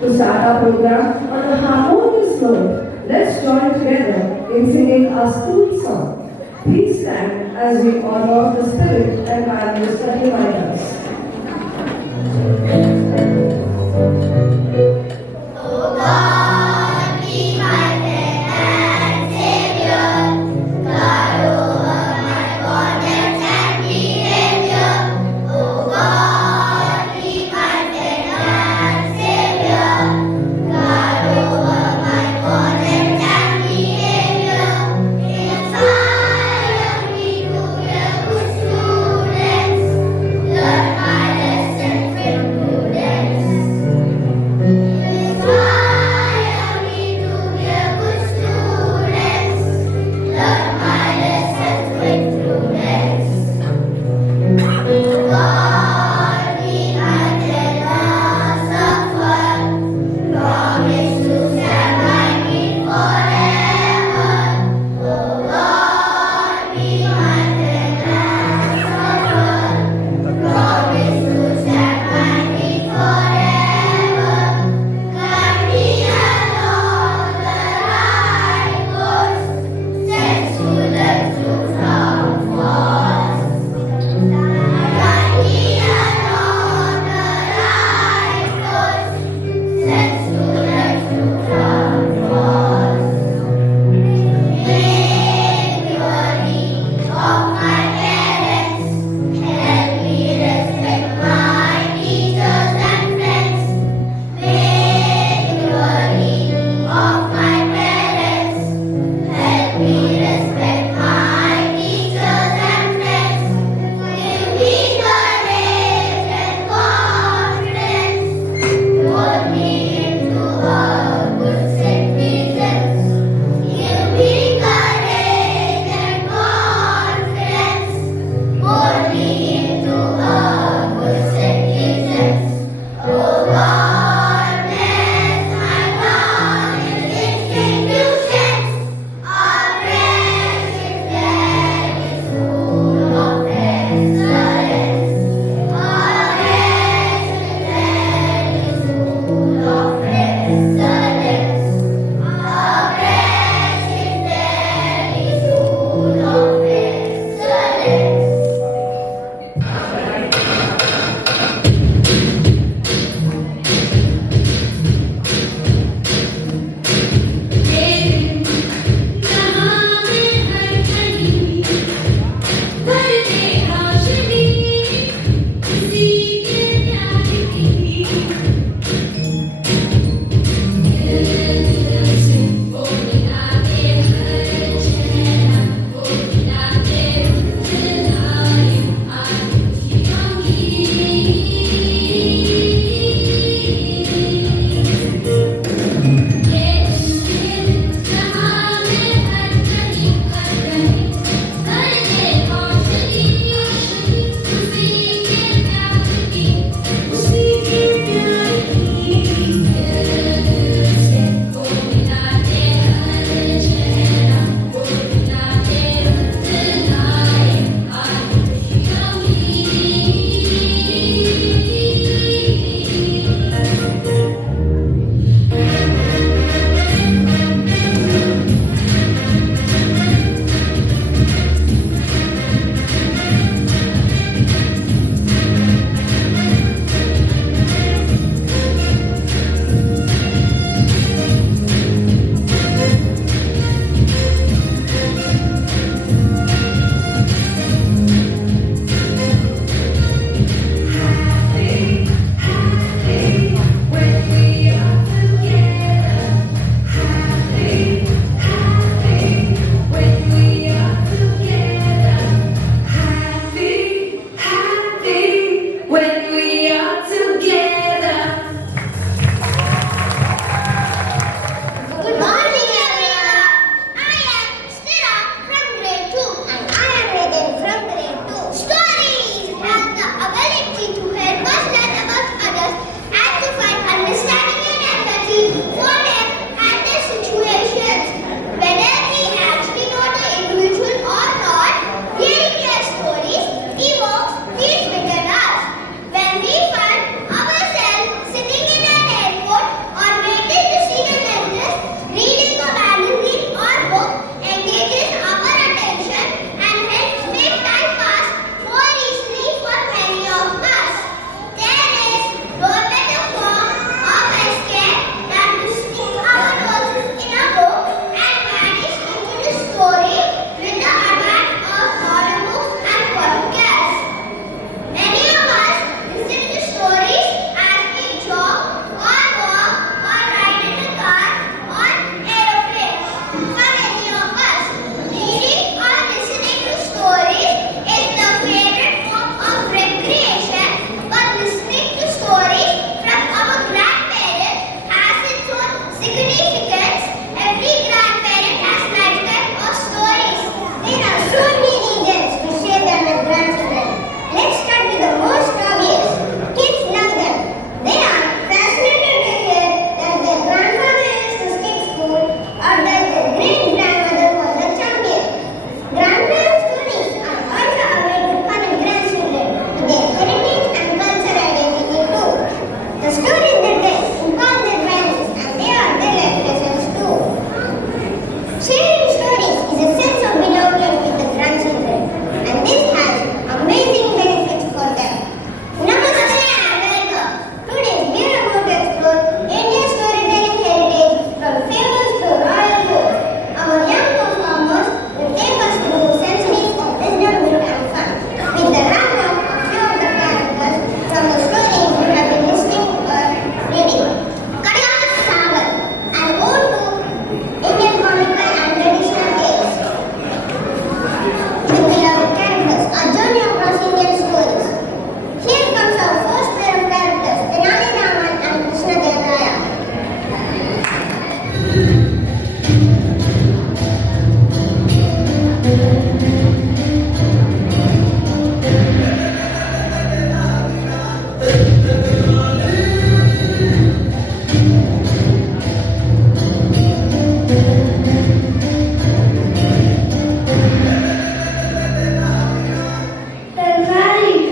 To start our program on a harmonious note, let's join together in singing our school song. Please stand as we honor the spirit and values that unite us.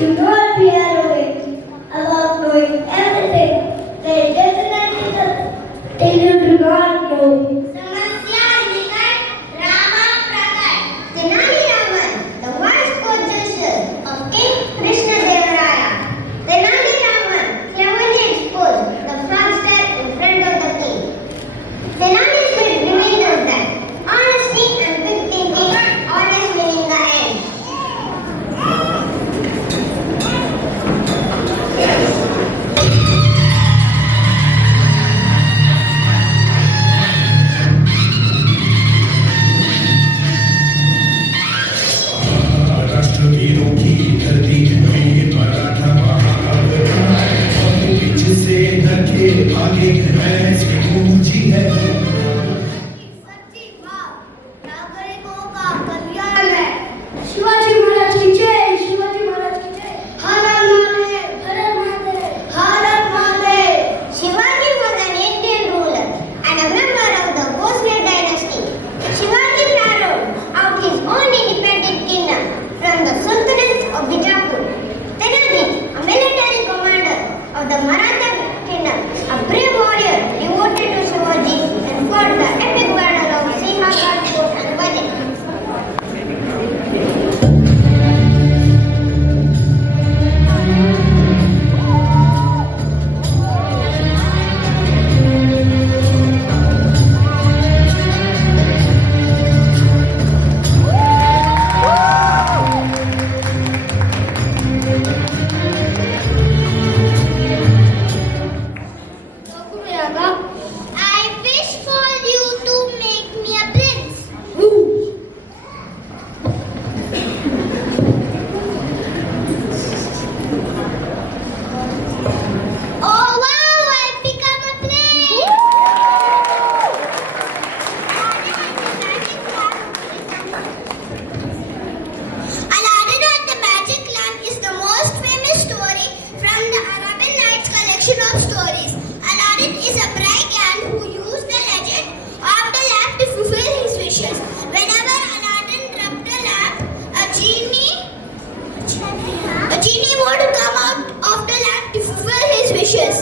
do not be arrogant about knowing everything. There is definitely something you do not know. समस्या निकट रामा प्रकट Tenali Raman the wise possessor of King Krishna Devaraya. Tenali Raman cleverly exposed the fraudster in front of the king. Tenali's wit revealed us that honesty and quick thinking always win in the end. राष्ट्रवीरों की धरती वीर मराठा महाअवतार पीछे से धके आगे ऐसी ऊंची है सच्ची बात नागरिकों का कल्याण है. शिवाजी महाराज की जय, शिवाजी महाराज की जय. हर हर महादेव. हर हर Mahadev. Har Har Mahadev. Shivaji was an Indian ruler and a member of the Bhosle dynasty. Shivaji carved out his own independent kingdom from the Sultanates of Bijapur. Tenali, a military commander of the Maratha kingdom, a brave warrior devoted to Shivaji and fought the epic battle of Sinhagad Fort and Vajra. I wish for you to make me a prince. Oh wow, I've become a prince. Aladdin and the Magic Lamp is the most famous story from the Arabian Nights collection of stories. Aladdin is a bright man who used the legend of the lamp to fulfill his wishes. Whenever Aladdin rubbed the lamp, a genie would come out of the lamp to fulfill his wishes.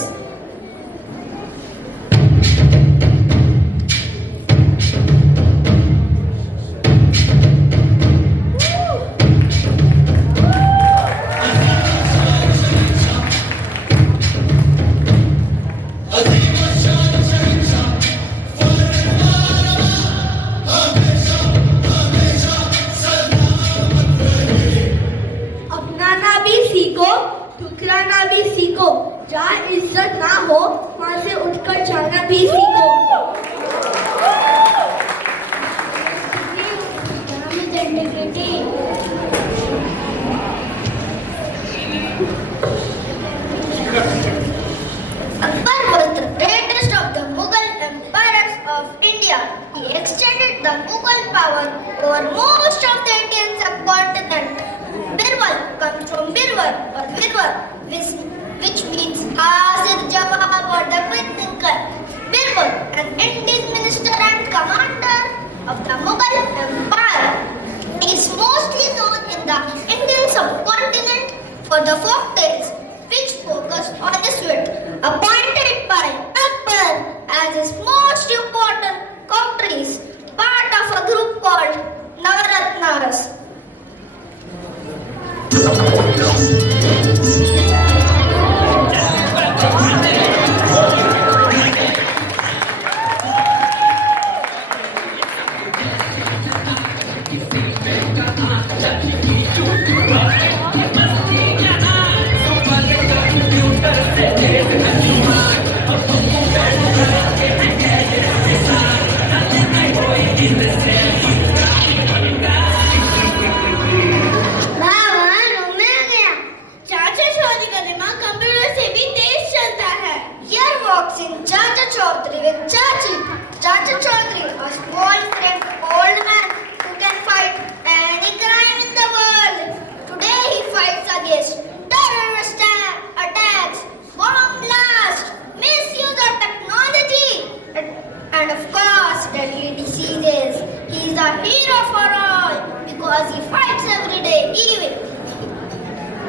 अपनाना भी सीखो, ठुकराना भी सीखो. जहाँ इज्जत ना हो वहाँ से उठकर जाना भी सीखो. Akbar was the greatest of the Mughal emperors of India. He extended the Mughal power over most of the Indian subcontinent. Birwal comes from Birwar or Virwar, which means Hazir Jawab or the quick thinker. Birwal, an Indian minister and commander of the Mughal Empire, is mostly known in the Indian subcontinent for the folk tales which focus on his wit, appointed by Akbar as his most important countries, part of a group called Navaratnas.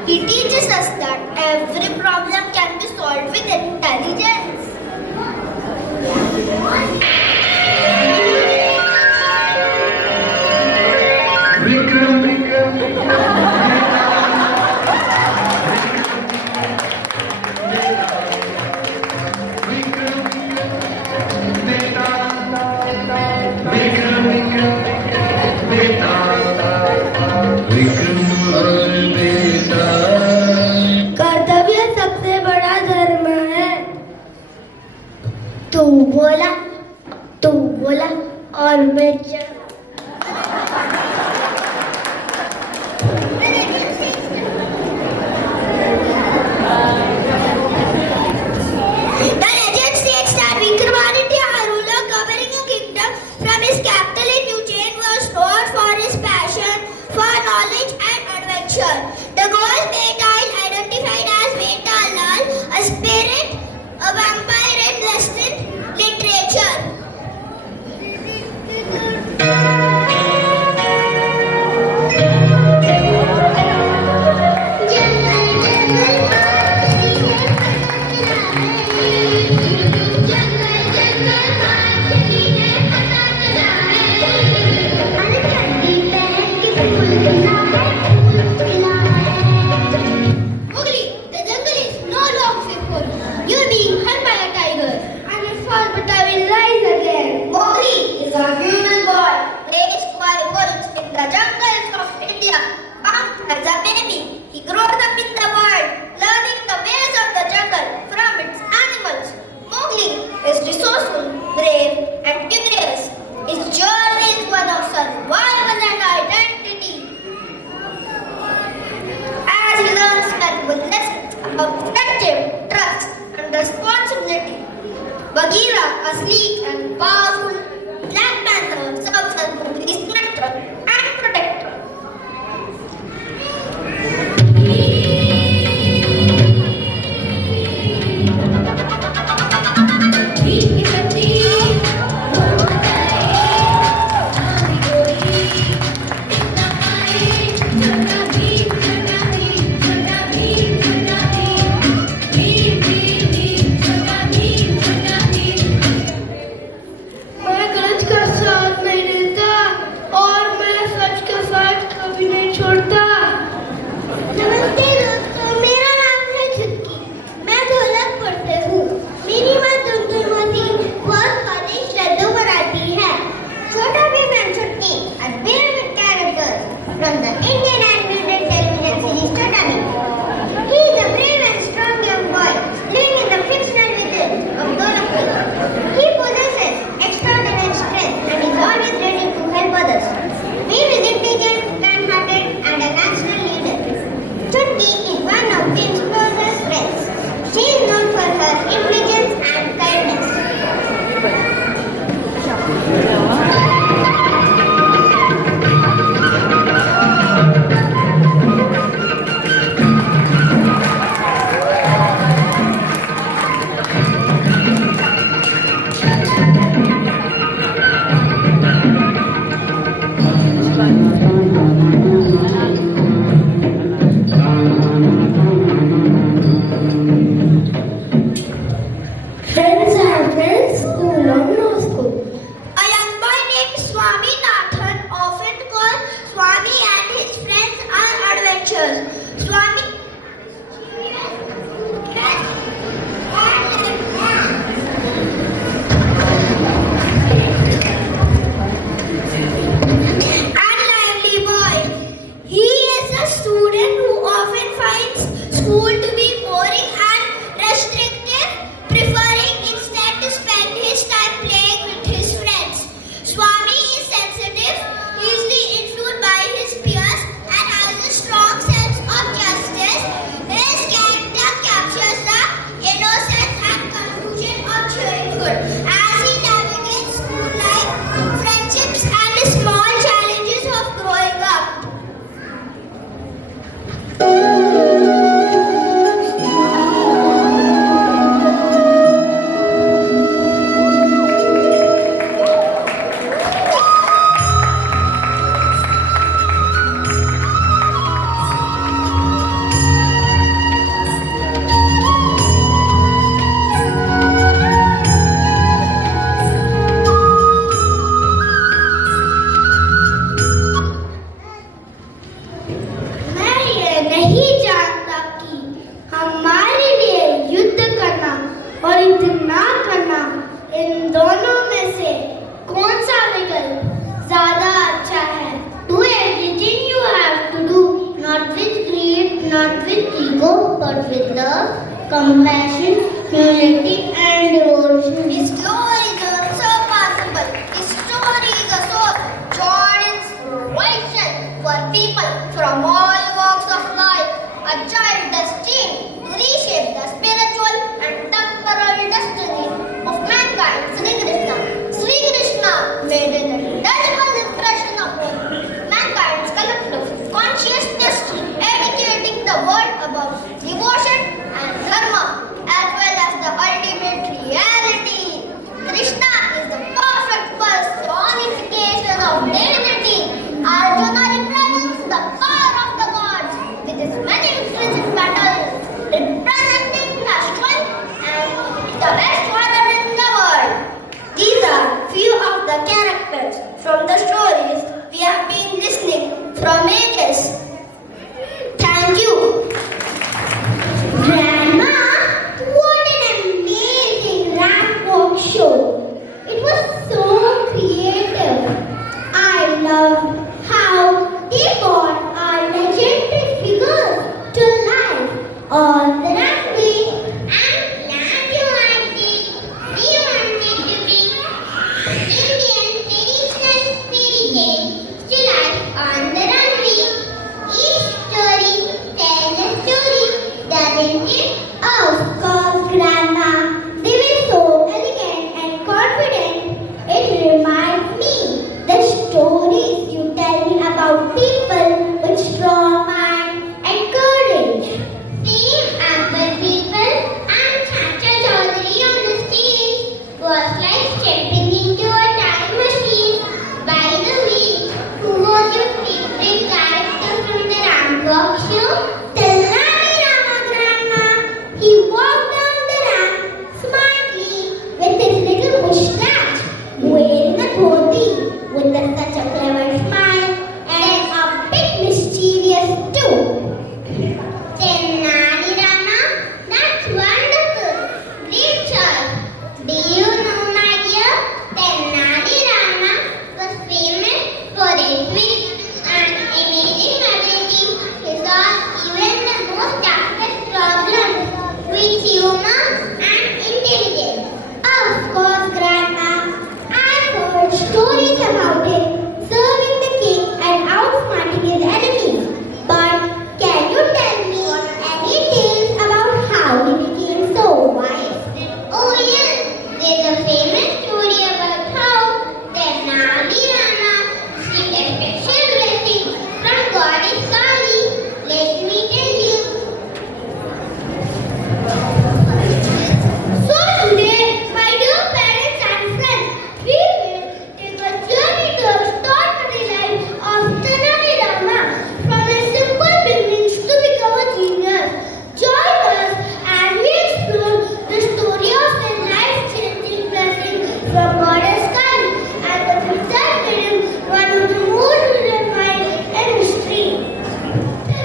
He teaches us that every problem can be solved with intelligence. Vikram, Vikram, कर्तव्य सबसे बड़ा धर्म है। तू बोला और मैं The legend states that Vikramaditya, a ruler governing a kingdom from his capital in Ujjain, was known for his passion for knowledge and adventure. The god Betal, identified as Betalal, a spirit, a vampire, and blessed in literature. Mowgli, the jungle is no longer safe. You're being hunted by a tiger, and it falls, but I will rise again. Mowgli is a human boy raised by wolves in the jungles of India. Born as a baby, he grows up in the wild, learning the ways of the jungle from its animals. Mowgli is resourceful, brave, and curious. His journey is one of survival and identity. As he learns valuable lessons about friendship, trust, and responsibility, Bagheera, a sleek and powerful Black Panther, serves as Mowgli's mentor and protector. मैं गलत का साथ नहीं देता और मैं सच का साथ कभी नहीं छोड़ता। नमस्ते दोस्तों, मेरा नाम है छुटकी। मैं ढोलक पढ़ते हूँ। मेरी माँ तुमतुमाती बहुत स्वादिष्ट लड्डू बनाती है। छोटा भीम and छुटकी are favorite characters from the Indian animated television series Chota Bheem. He is a brave and strong young boy living in the fictional village of Dholakpur. He possesses extraordinary strength and is always ready to help others. Bheem is intelligent, kind-hearted, and a natural leader. Chutki is one of Bheem's closest friends. She is known for her intelligence and kindness. Friends are friends, school or no school. A young boy named Swami Nathan, often called Swami, and his friends are adventurers. Swami and lively boy. He is a student who often finds school to be boring and restrictive, preferring instead to spend his time playing with his friends. Swami is sensitive, easily influenced by his peers, and has a strong sense of justice. His character captures the innocence and confusion of childhood as he navigates school life, friendships, and the small challenges of growing up. ना करना, इन दोनों में से कौन सा विकल्प ज्यादा अच्छा है? Do everything you have to do, not with greed, not with ego, but with love, compassion, humility, and devotion. His glory is also possible. His story is a source of joy and inspiration for people from all walks of life. A child destined to reshape the spiritual and temporal destiny of mankind. Sri Krishna. Sri Krishna made an indelible impression upon mankind's collective consciousness, educating the world about devotion and dharma, as well as the ultimate reality. Krishna is the perfect personification of divinity. Arjuna represents the power of the gods with his many victories in battle, representing the strength and the best warrior in the world. These are few of the characters from the stories we have been listening from ages. Thank you. Grandma, what an amazing ramp walk show! It was so creative. I loved how they brought our legendary figures to life on the runway. I'm glad you liked it. We wanted to bring Indian traditional fairy tales to life on the runway. Each story tells a story, doesn't it? Of course, Grandma. They were so elegant and confident. It reminds me the stories you tell me about people with strong mind and courage. Seeing ample people and Chacha Chaudhary on the stage was like stepping into a time machine. By the way, who was your favorite character from the ramp walk show? Tenali Rama, Grandma. He walked down the ramp smartly with his little mustache, wearing a dhoti with such a clever smile and a bit mischievous too. Tenali Rama, that's wonderful. Great choice. Do you know, my dear, Tenali Rama was famous for his wit and amazing ability to solve even the most toughest problems with humor and intelligence. Of course, Grandma. I've heard stories about him serving the king and outsmarting his enemies. But can you tell me any tales about how he became so wise? Oh yes, there's a famous story about how Tenali Rama received a special blessing from goddess Kali. Let me tell you. So today, my dear parents and friends, we will take a journey to extraordinary life of Tenali Rama, from his simple beginnings to become a genius. Join us as we explore the story of his life-changing blessing from goddess Kali and the result made him one of the most brilliant minds in history.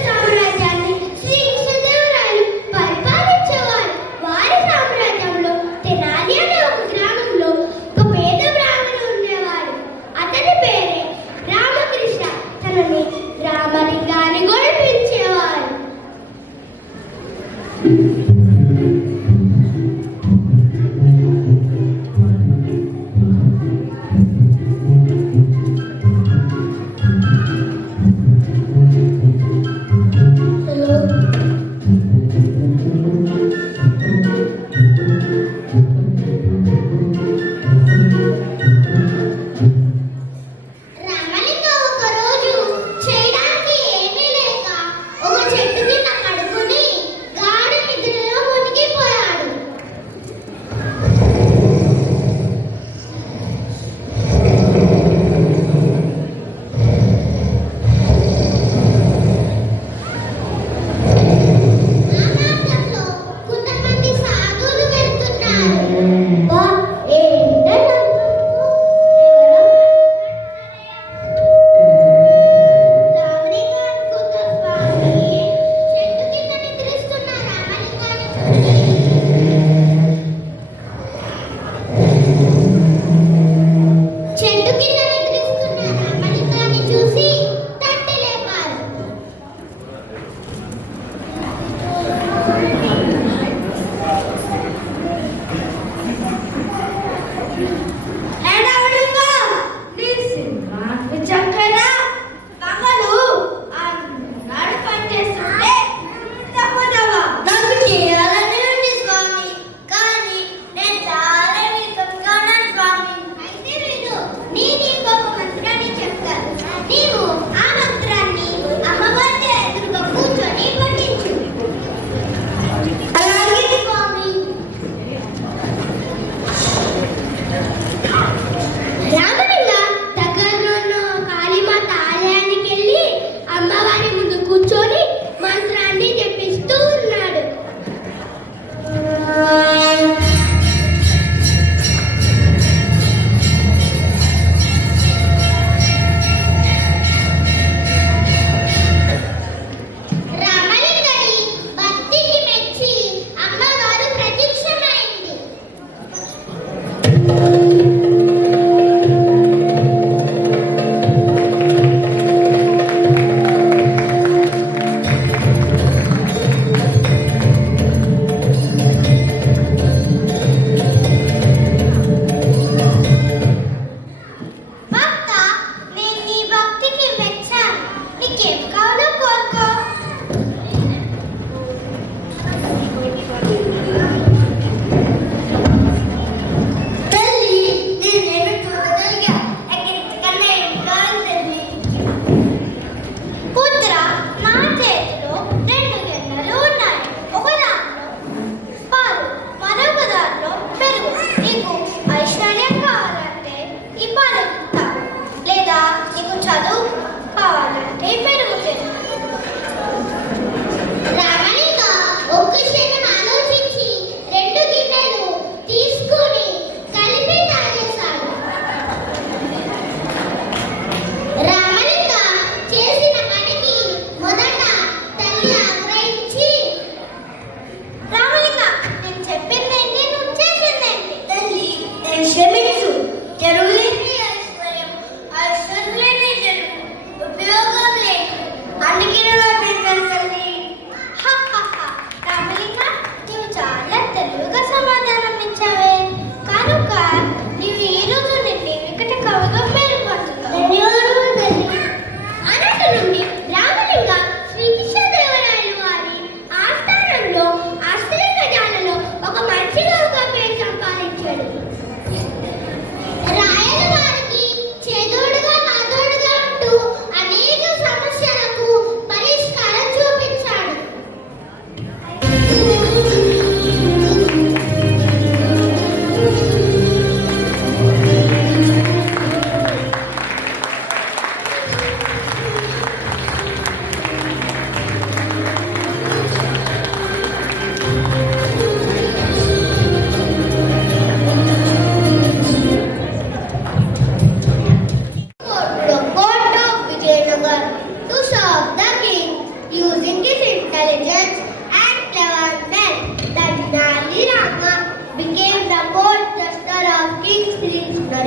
సామ్రాజ్యాన్ని శ్రీకృష్ణదేవరాయలు పరిపాలించేవారు. వారి సామ్రాజ్యంలో తెనాలి అనే ఒక గ్రామంలో ఒక పేద బ్రాహ్మణుడు ఉండేవాడు. అతని పేరే రామకృష్ణ. తనని రామలింగ అని కూడా పిలిచేవారు. రామలింగ ఒక రోజు చేయడానికి ఏమీ లేక ఒక చెట్టు కింద పడుకుని గాఢ నిద్రలో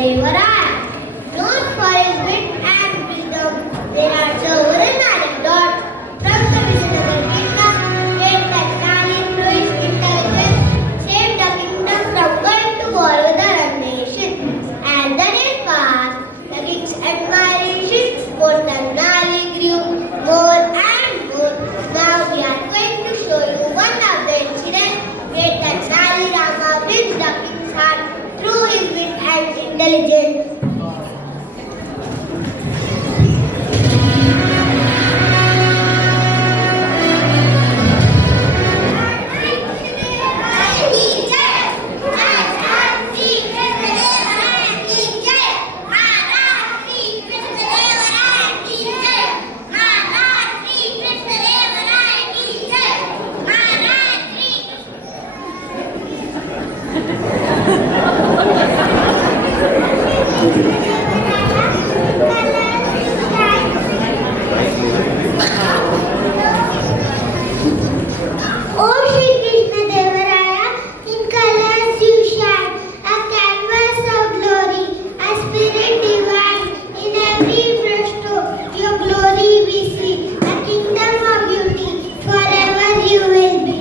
Krishnadevara. Known for his wit and wisdom, there are several anecdotes from the Vijayanagar kingdom that Tanali through his intelligence saved the kingdom from going to war with other nations. As the days passed, the king's admiration for Tanali grew more and more. Now we are going to show you one of the incidents where Tanali Rama wins the king's heart through his wit and intelligence. Oh Shri Krishna Devaraya, in colors you shine, a canvas of glory, a spirit divine. In every brushstroke, your glory we see, a kingdom of beauty, forever you will be.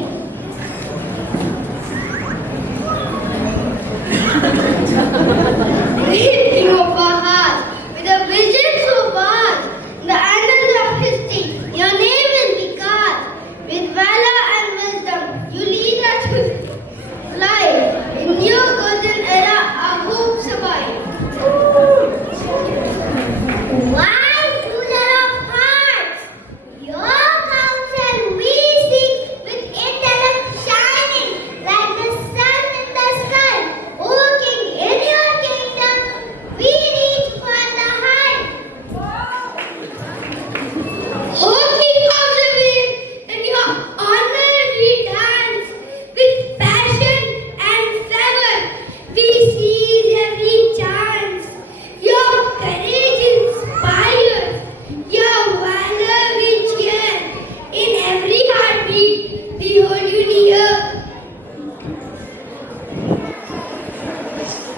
Great king of our hearts, with a vision so vast, the annals of history, your name will be cast. With valor and wisdom, you lead us to life. In your golden era, our hopes abide. Wise ruler of hearts, your counsel we seek with intellect shining like the sun in the sky. O King, in your kingdom we reach for the high. O King of the Wind, in your honor we dance. With passion and fervor, we seize every chance. Your courage inspires, your valor we cheer. In every heartbeat, we hold you near.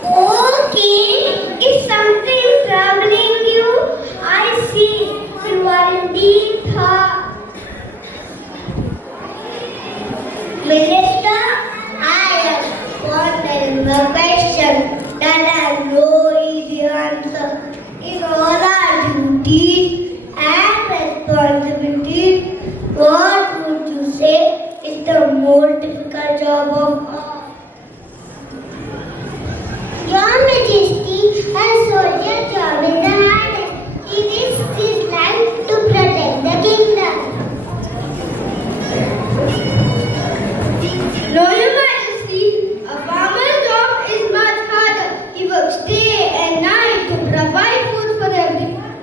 O King, is something troubling you? I see you are in deep thought. Minister, I am pondering the question that I know is the answer. In all our duties and responsibilities, what would you say is the most difficult job of all? Your Majesty, a soldier's job is the hardest. He risks his life to protect the kingdom. No, Your Majesty, a farmer's job is much harder. He works day and night to provide food for everyone.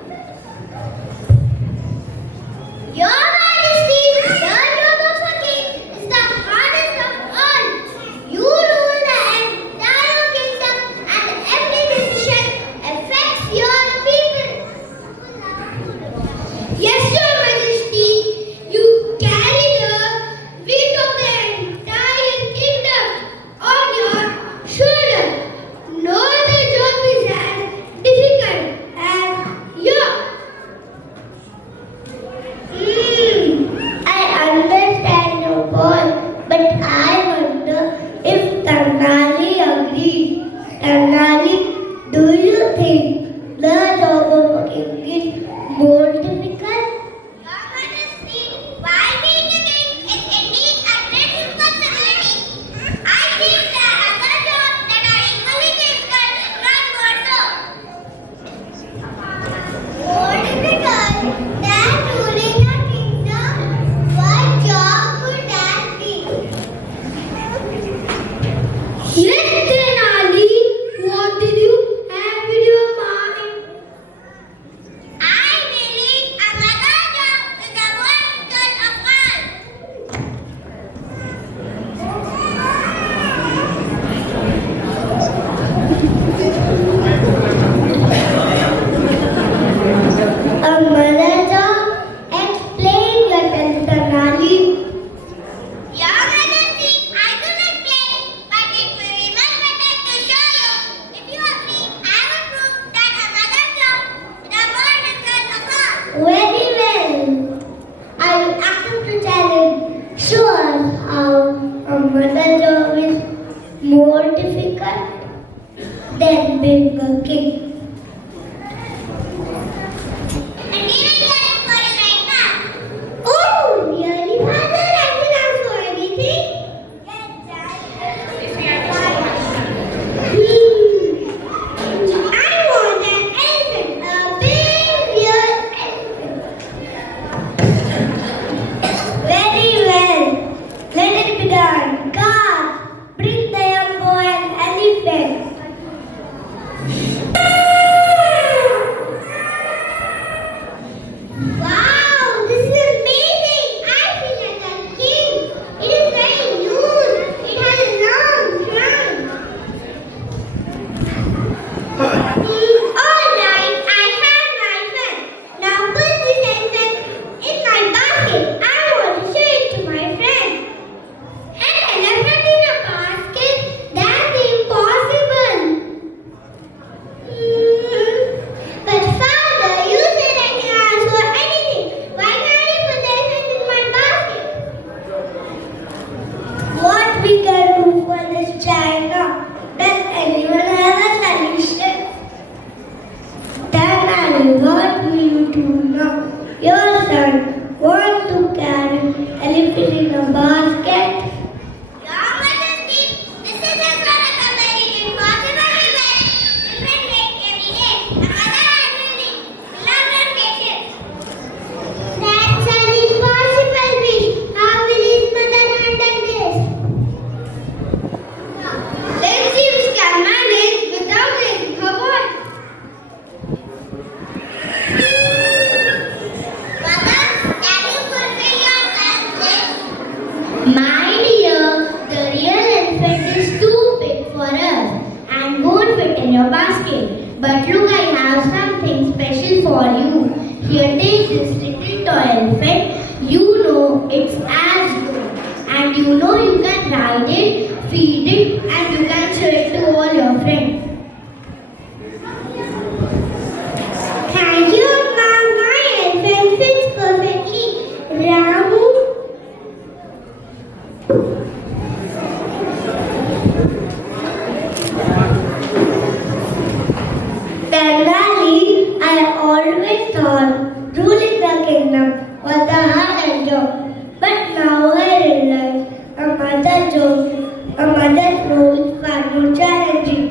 Your Majesty, the job of a king is the hardest of all. You rule the entire kingdom and every decision affects your people. Yes, Your Majesty, you carry the weight of the entire more difficult than being a king. Oh, really, Father? I can ask for anything. I want an elephant, a big real elephant. Very well. Let it be done. God, bring the young boy an elephant. Wow, this is amazing! I feel like a king. It is very huge. It has a long trunk. All right, I have my friend. Now put this elephant in my basket. I want to show it to my friend. An elephant in a basket? That's impossible. But Father, you said I can ask for anything. Why can't you put the elephant in my basket? What we can do for this child now? Does anyone have a solution? Then I what will you do now? Your son wants to carry elephant in a basket. Your Majesty, this is not a very impossible event. Children wait every day. Another activity. Love and patience. That's an impossible wish. How will his mother handle this? Let's see if she can manage without raising her voice. Mother, can you fulfill your son's wish? My dear, the real elephant is too big for us and won't fit in your basket. But look, I have something special for you. Here, take this little toy elephant. You know it's as good. And you know you can ride it, feed it, and you can show it to all your friends. Thank you, Mom. My elephant fits perfectly. Ramu. Bengali, I always thought ruling the kingdom was the hardest job. But now I realize a mother's role is far more challenging.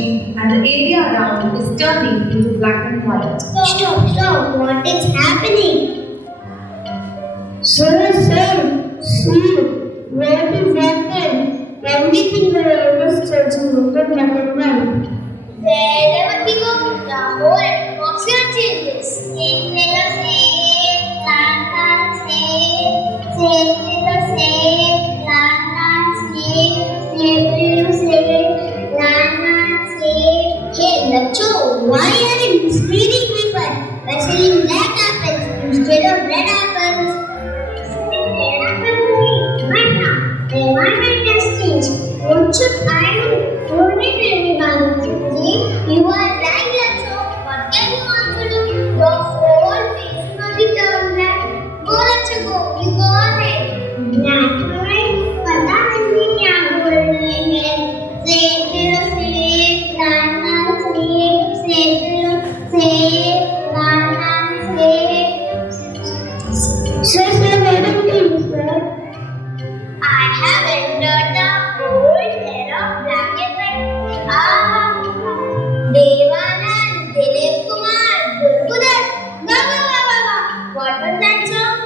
and the area around is turning into black and white. Stop, what is happening? Sir, see what is happened. Everything around us turns into black and white. Wherever we go, the whole atmosphere changes. Same weather, same land, same weather, same land, same land, same. Hey, Lacho, why are you misleading people by selling black apples instead of red apples? Red apples right now. The environment has changed. What should I do? Don't it everybody? You are right, Lacho. What can you want to do? Your whole face is only turned black. Go, Lacho, go. You go ahead. Black, right? पता नहीं क्या बोल रहे हैं. Say, Sir, what do you mean, sir? I have entered the whole era of black and white. Devanand, Dilip Kumar, Gurkudas. What was that song?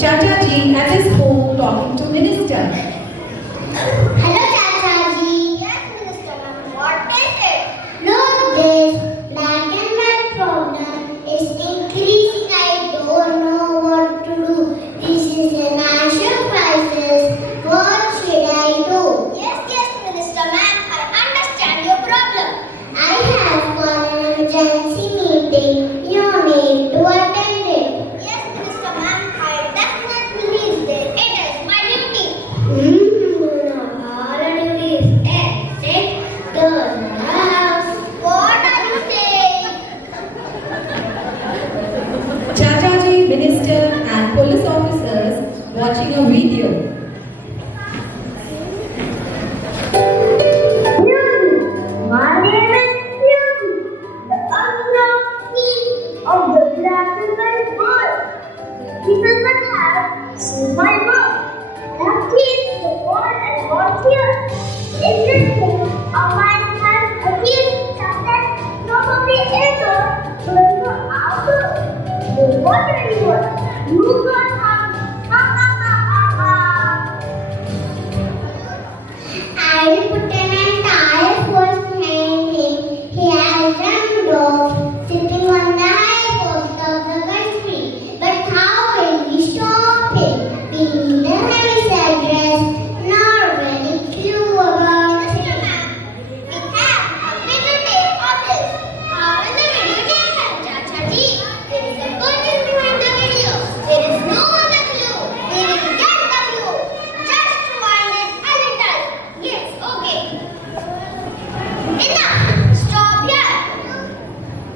Chachaji at his home talking to minister. Hello, Chachaji. Yes, Minister Ma'am. What is it? Look, this black and white problem is increasing. I don't know what to do. This is a national crisis. What should I do? Yes, Minister Ma'am. I understand your problem. I have called an emergency meeting. You need to attend it. Yes, Minister Ma'am. I definitely reach there. It is my duty. All I do is exit the house. What are you saying? Chachaji, minister and police officers watching a video. My name is Yogi, the unknown king of the black and white world. People must have seen my work. I have changed the world and got here. In this book, a man has achieved something nobody ever will know how to. The water river, you got have. Ha ha ha ha ha. I will put an entire force behind him. He has dreamed of sitting on the high post of the country. But how will we stop him? We need a heavy address, nor very clue about him. We have a videotape of this. How is the videotape from Chachaji? There is a person behind the video. There is no other clue. We will get the clue. Just wind it a little. Yes, okay. Enough! Stop here!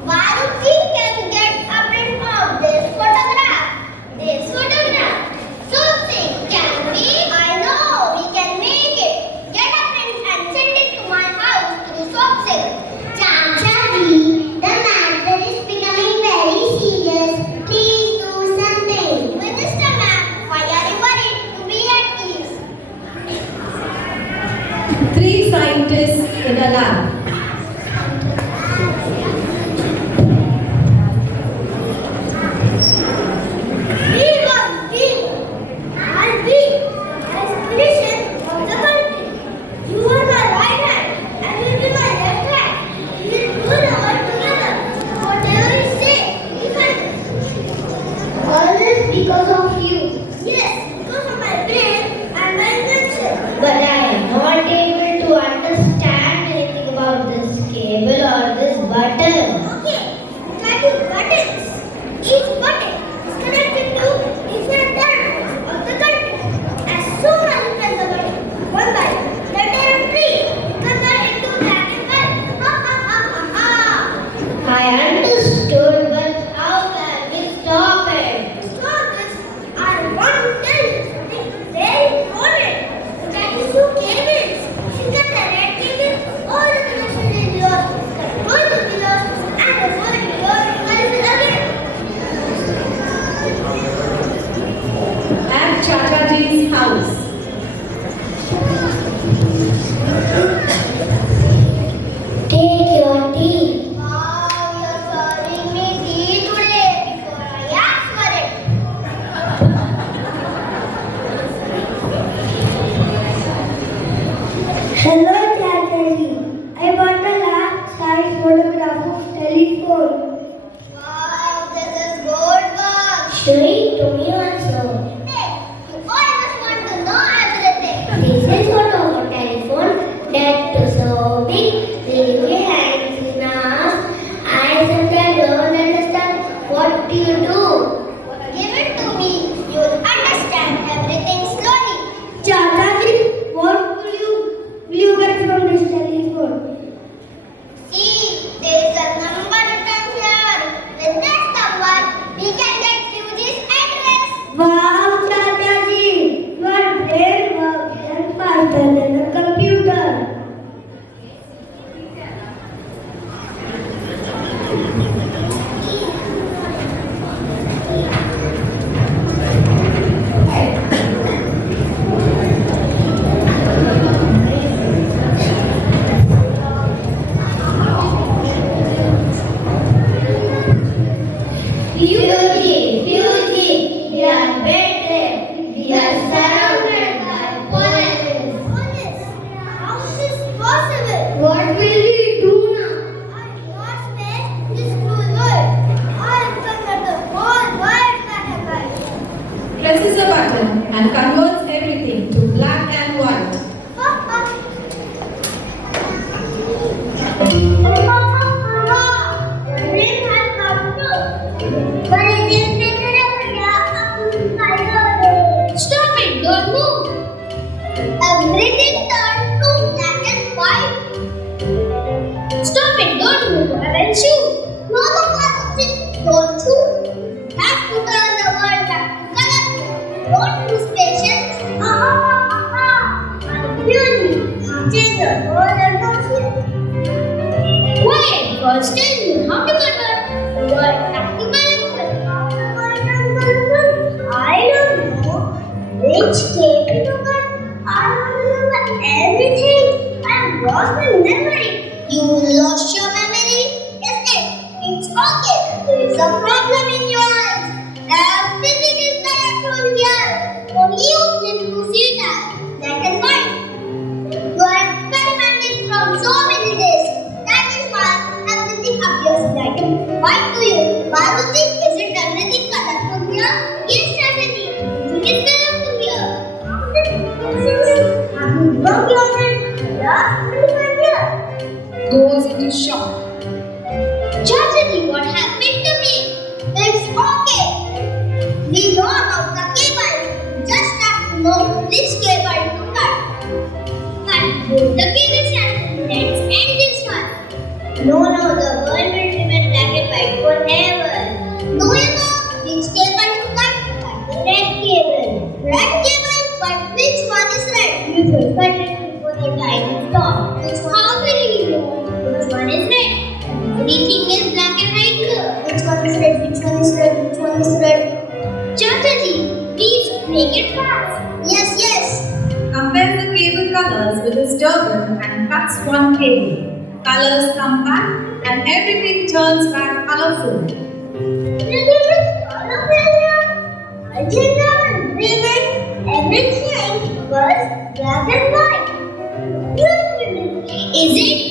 Maruti can get a print of this photograph. This photograph. So think, can we? I know, we can make it. Get a print and send it to my house through Soapsil. Chachaji, the matter is becoming very serious. Please do something. Minister Ma'am, why are you worried? To be at ease. 3 scientists in a lab. We must be and be the inspiration of the country. You are my right hand and you be my left hand. We will do the work together. Whatever you say, we can do. All this because of you. Yes, because of my brain and my invention. But I am not able to understand anything about Hello, Chachaji. I bought a large size photograph of telephone. Wow, this is good work. Show it to me also. Hey, you always want to know everything. This is photo of a telephone that is so big, really hangs in us. I sometimes don't understand what do you do. Give it to me. You'll understand everything slowly. Chachaji, what will you get from this telephone? See, there is a number written here. With this number, we can get Fuji's address. Wow, Chachaji, your brain works and faster than a computer. Fuji, we are better. We are surrounded by police. How is this possible? What will we do now? I lost me this cruel world. I am conquered the whole world that I like. Presses a button and converts everything to black and white. Stop it! Don't move! Everything turned to black and white. Stop it! Don't move! I will shoot! No, don't shoot! That's to turn the world back to colorful. Don't lose patience. Change the world and don't fear. Wait! First tell me how to convert the world back to colorful. I don't know which cave to cut. I remember everything. I lost my memory. You lost your memory? It's okay. There is a problem in your eyes. Everything is colorful here. Only you can see that. Black and white. You are experimenting from so many days. That is why everything appears black and white to you. Maruti, is it everything colorful here? Yes, Shasani. It is colorful here. Goes into shock. Chachaji, what happened to me? It's okay. We know about the cable. Just have to know which cable to cut. Cut both the cables and let's end this one. No, the world will remain black and white forever. Do you know which cable to cut? Cut the red cable. Red cable? But which one is red? You should cut it before the time stops. How will you know which one is red? Everything is black and white here. Which one is red? Which one is red? Which one is red? Chachaji, please make it fast. Yes. Compares the cable colors with his turban and cuts one cable. Colors come back and everything turns back colorful. I did not remember everything was black and white. Is it